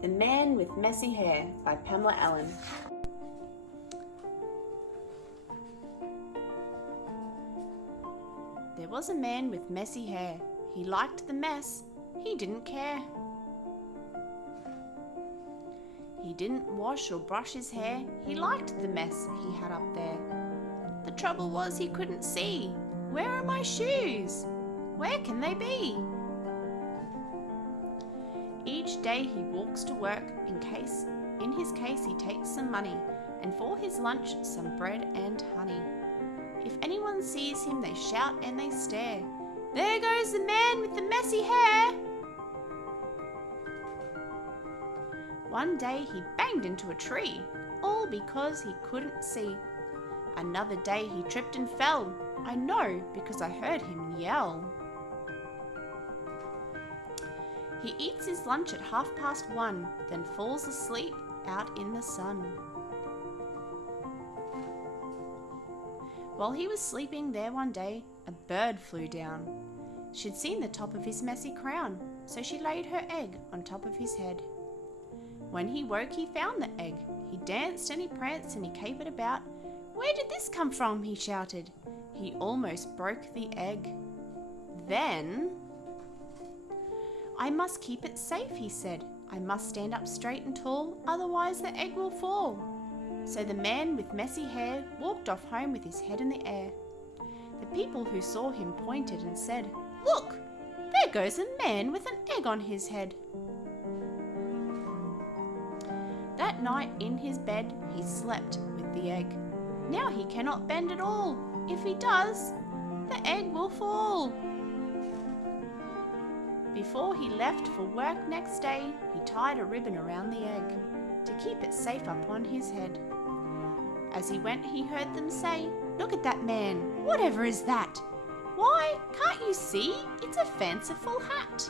The Man with Messy Hair by Pamela Allen. There was a man with messy hair. He liked the mess. He didn't care. He didn't wash or brush his hair. He liked the mess he had up there. The trouble was he couldn't see. Where are my shoes? Where can they be? Each day he walks to work. In his case he takes some money, and for his lunch some bread and honey. If anyone sees him, they shout and they stare. There goes the man with the messy hair! One day he banged into a tree, all because he couldn't see. Another day he tripped and fell. I know because I heard him yell. He eats his lunch at 1:30, then falls asleep out in the sun. While he was sleeping there one day, a bird flew down. She'd seen the top of his messy crown, so she laid her egg on top of his head. When he woke, he found the egg. He danced and he pranced and he capered about. Where did this come from? He shouted. He almost broke the egg. Then, I must keep it safe, he said. I must stand up straight and tall, otherwise the egg will fall. So the man with messy hair walked off home with his head in the air. The people who saw him pointed and said, Look, there goes a man with an egg on his head. That night in his bed he slept with the egg. Now he cannot bend at all. If he does, the egg will fall. Before he left for work next day, he tied a ribbon around the egg to keep it safe up on his head. As he went, he heard them say, Look at that man, whatever is that? Why, can't you see? It's a fanciful hat.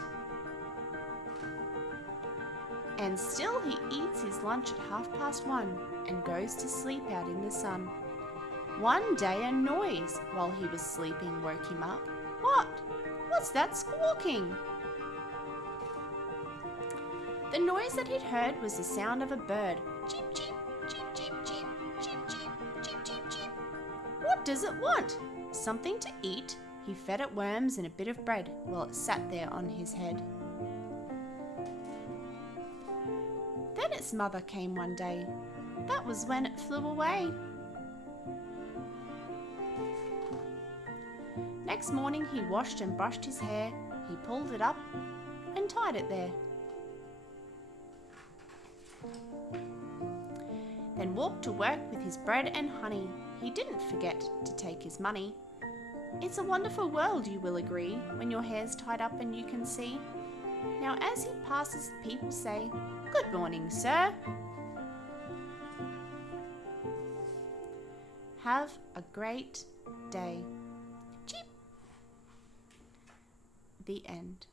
And still he eats his lunch at 1:30 and goes to sleep out in the sun. One day a noise while he was sleeping woke him up. What? What's that squawking? The noise that he'd heard was the sound of a bird. Cheep, cheep, cheep, cheep, cheep, cheep, cheep, cheep, cheep, cheep. What does it want? Something to eat. He fed it worms and a bit of bread while it sat there on his head. Then its mother came one day. That was when it flew away. Next morning he washed and brushed his hair. He pulled it up and tied it there. Then walked to work with his bread and honey. He didn't forget to take his money. It's a wonderful world, you will agree, when your hair's tied up and you can see. Now as he passes, the people say, Good morning, sir. Have a great day. Cheep. The end.